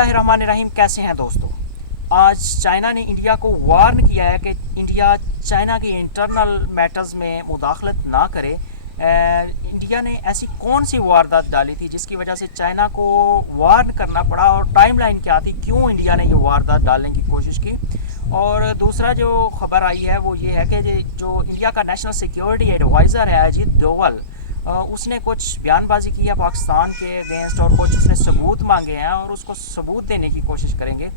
बिस्मिल्लाहिर्रहमानिर्रहीम। कैसे हैं दोस्तों? आज चाइना ने इंडिया को वार्न किया है कि इंडिया चाइना की इंटरनल मैटर्स में मुदाखलत ना करे। इंडिया ने ऐसी कौन सी वारदात डाली थी जिसकी वजह से चाइना को वार्न करना पड़ा, और टाइम लाइन क्या थी, क्यों इंडिया ने ये वारदात डालने की कोशिश की। और दूसरा जो खबर आई है वो ये है कि जो इंडिया का नेशनल सिक्योरिटी एडवाइज़र है अजीत डोवल, उसने कुछ बयानबाजी की है पाकिस्तान के अगेंस्ट, और कुछ उसने सबूत मांगे हैं और उसको सबूत देने की कोशिश करेंगे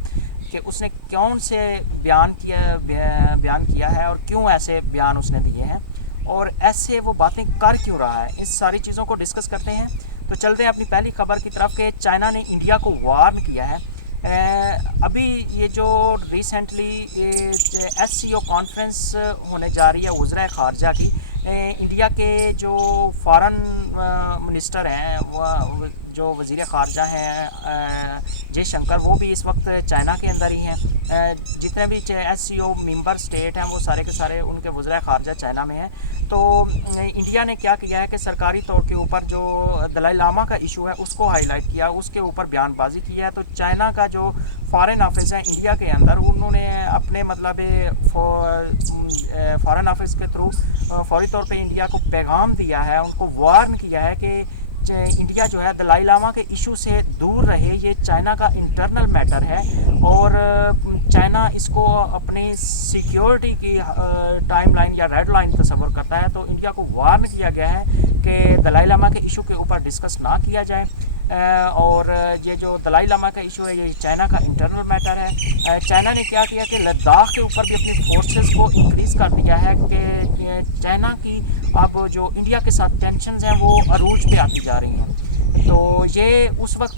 कि उसने कौन से बयान किया है और क्यों ऐसे बयान उसने दिए हैं और ऐसे वो बातें कर क्यों रहा है। इस सारी चीज़ों को डिस्कस करते हैं। तो चलते हैं अपनी पहली खबर की तरफ कि चाइना ने इंडिया को वार्न किया है। अभी ये जो रिसेंटली SCO कॉन्फ्रेंस होने जा रही है वज़ीर ख़ारजा की, इंडिया के जो फॉरेन मिनिस्टर हैं, वो जो वज़ीर ख़ारजा हैं जयशंकर, वो भी इस वक्त चाइना के अंदर ही हैं। जितने भी SCO मेंबर स्टेट हैं वो सारे के सारे उनके वज़ीर ख़ारजा चाइना में हैं। तो इंडिया ने क्या किया है कि सरकारी तौर के ऊपर जो दलाई लामा का इशू है उसको हाईलाइट किया, उसके ऊपर बयानबाजी की है। तो चाइना का जो फॉरेन ऑफिस है इंडिया के अंदर, उन्होंने अपने मतलब फॉरेन ऑफिस के थ्रू फौरी तौर पे इंडिया को पैगाम दिया है, उनको वार्न किया है कि इंडिया जो है दलाई लामा के इशू से दूर रहे। ये चाइना का इंटरनल मैटर है और चाइना इसको अपनी सिक्योरिटी की टाइम लाइन या रेड लाइन तस्वर करता है। तो इंडिया को वार्न किया गया है कि दलाई लामा के इशू के ऊपर डिस्कस ना किया जाए। और ये जो दलाई लामा का इशू है ये चाइना का इंटरनल मैटर है। चाइना ने क्या किया कि लद्दाख के ऊपर भी अपनी फोर्सेस को इंक्रीज़ कर दिया है कि चाइना की अब जो इंडिया के साथ टेंशन्स हैं वो अरूज पे आती जा रही हैं। तो ये उस वक्त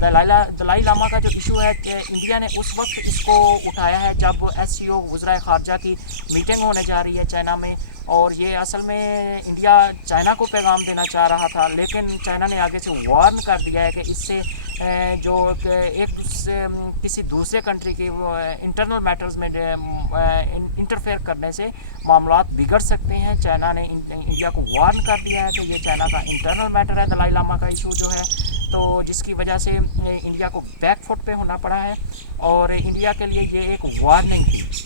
दलाई लामा का जो इशू है कि इंडिया ने उस वक्त इसको उठाया है जब SCO वज़ीर ख़ारजा की मीटिंग होने जा रही है चाइना में, और ये असल में इंडिया चाइना को पैगाम देना चाह रहा था, लेकिन चाइना ने आगे से वार्न कर दिया है कि इससे जो किसी दूसरे कंट्री की इंटरनल मैटर्स में इंटरफेयर करने से मामलात बिगड़ सकते हैं। चाइना ने इंडिया को वार्न कर दिया है कि ये चाइना का इंटरनल मैटर है दलाई लामा का इशू जो है, तो जिसकी वजह से इंडिया को बैक फुट पे होना पड़ा है और इंडिया के लिए ये एक वार्निंग थी।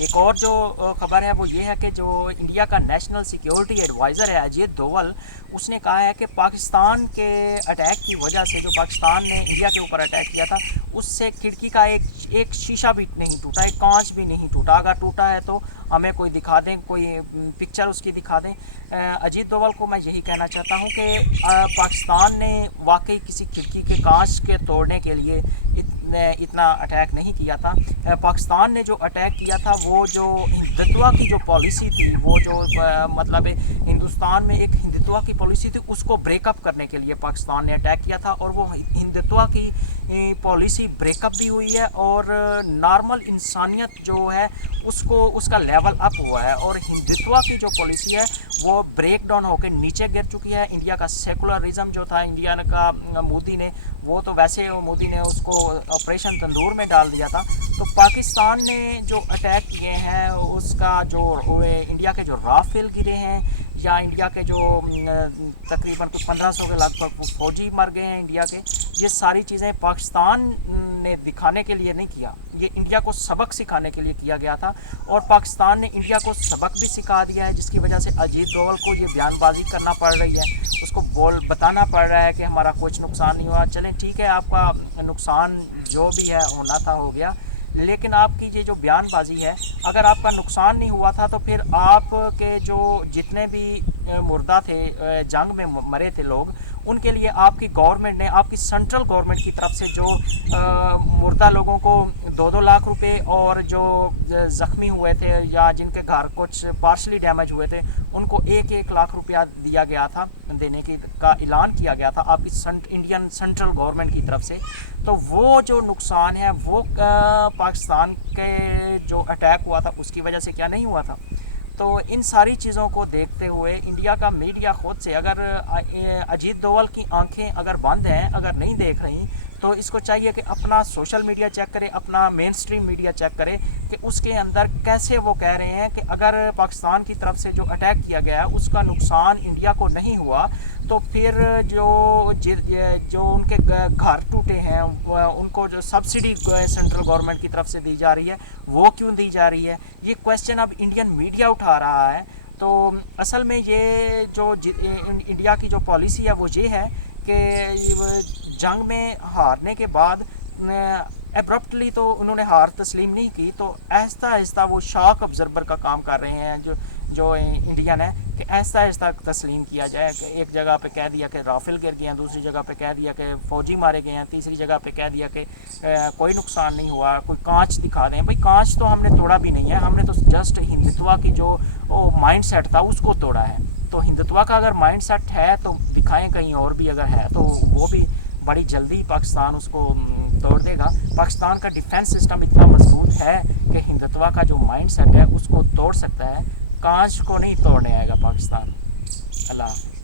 एक और जो खबर है वो ये है कि जो इंडिया का नेशनल सिक्योरिटी एडवाइज़र है अजीत डोवल, उसने कहा है कि पाकिस्तान के अटैक की वजह से, जो पाकिस्तान ने इंडिया के ऊपर अटैक किया था, उससे खिड़की का एक शीशा भी नहीं टूटा, एक कांच भी नहीं टूटा। अगर टूटा है तो हमें कोई दिखा दें, कोई पिक्चर उसकी दिखा दें। अजीत डोवल को मैं यही कहना चाहता हूँ कि पाकिस्तान ने वाकई किसी खिड़की के कांच के तोड़ने के लिए इतना अटैक नहीं किया था। पाकिस्तान ने जो अटैक किया था वो जो हिंदुत्व की जो पॉलिसी थी, वो जो मतलब हिंदुस्तान में एक हिंदुत्व की पॉलिसी थी, उसको ब्रेकअप करने के लिए पाकिस्तान ने अटैक किया था, और वो हिंदुत्व की पॉलिसी ब्रेकअप भी हुई है और नॉर्मल इंसानियत जो है उसका लेवल अप हुआ है, और हिंदुत्व की जो पॉलिसी है वो ब्रेक डाउन होकर नीचे गिर चुकी है। इंडिया का सेकुलरिज्म जो था इंडिया का मोदी ने, वो तो वैसे मोदी ने उसको ऑपरेशन तंदूर में डाल दिया था। तो पाकिस्तान ने जो अटैक किए हैं उसका जो इंडिया के जो राफेल गिरे हैं, या इंडिया के जो तकरीबन कुछ 1500 के लगभग फौजी मर गए हैं इंडिया के, ये सारी चीज़ें पाकिस्तान ने दिखाने के लिए नहीं किया, ये इंडिया को सबक सिखाने के लिए किया गया था, और पाकिस्तान ने इंडिया को सबक भी सिखा दिया है, जिसकी वजह से अजीत डोवल को ये बयानबाजी करना पड़ रही है, उसको बताना पड़ रहा है कि हमारा कुछ नुकसान नहीं हुआ। चलें ठीक है, आपका नुकसान जो भी है होना था हो गया, लेकिन आपकी ये जो बयानबाजी है, अगर आपका नुकसान नहीं हुआ था तो फिर आपके जो जितने भी मुर्दा थे, जंग में मरे थे लोग, उनके लिए आपकी गवर्नमेंट ने, आपकी सेंट्रल गवर्नमेंट की तरफ से जो मुर्दा लोगों को 2-2 लाख रुपए, और जो ज़ख्मी हुए थे या जिनके घर कुछ पार्शली डैमेज हुए थे, उनको 1-1 लाख रुपया दिया गया था, देने का ऐलान किया गया था आपकी इंडियन सेंट्रल गवर्नमेंट की तरफ से। तो वो जो नुकसान है वो पाकिस्तान के जो अटैक हुआ था उसकी वजह से क्या नहीं हुआ था। तो इन सारी चीज़ों को देखते हुए इंडिया का मीडिया खुद से, अगर अजीत डोवल की आंखें अगर बंद हैं, अगर नहीं देख रही, تو اس کو چاہیے کہ اپنا سوشل میڈیا چیک کرے, اپنا مین اسٹریم میڈیا چیک کرے کہ اس کے اندر کیسے وہ کہہ رہے ہیں کہ اگر پاکستان کی طرف سے جو اٹیک کیا گیا ہے اس کا نقصان انڈیا کو نہیں ہوا, تو پھر جو ان کے گھر ٹوٹے ہیں ان کو جو سبسڈی سینٹرل گورنمنٹ کی طرف سے دی جا رہی ہے وہ کیوں دی جا رہی ہے, یہ کویشچن اب انڈین میڈیا اٹھا رہا ہے. تو اصل میں یہ جو انڈیا کی جو پالیسی ہے وہ یہ ہے کہ جنگ میں ہارنے کے بعد ایبرپٹلی تو انہوں نے ہار تسلیم نہیں کی, تو آہستہ آہستہ وہ شاک ابزرور کا کام کر رہے ہیں جو انڈین ہے کہ آہستہ آہستہ تسلیم کیا جائے. کہ ایک جگہ پہ کہہ دیا کہ رافل گر گئے ہیں, دوسری جگہ پہ کہہ دیا کہ فوجی مارے گئے ہیں, تیسری جگہ پہ کہہ دیا کہ کوئی نقصان نہیں ہوا, کوئی کانچ دکھا دیں. بھائی کانچ تو ہم نے توڑا بھی نہیں ہے, ہم نے تو جسٹ ہندوتوا کی جو مائنڈ سیٹ تھا اس کو توڑا ہے. تو ہندوتوا کا اگر مائنڈ سیٹ ہے تو دکھائیں کہیں اور بھی اگر ہے تو وہ بھی بڑی جلدی پاکستان اس کو توڑ دے گا. پاکستان کا ڈیفنس سسٹم اتنا مضبوط ہے کہ ہندوتوا کا جو مائنڈ سیٹ ہے اس کو توڑ سکتا ہے, کانچ کو نہیں توڑنے آئے گا پاکستان. اللہ حافظ.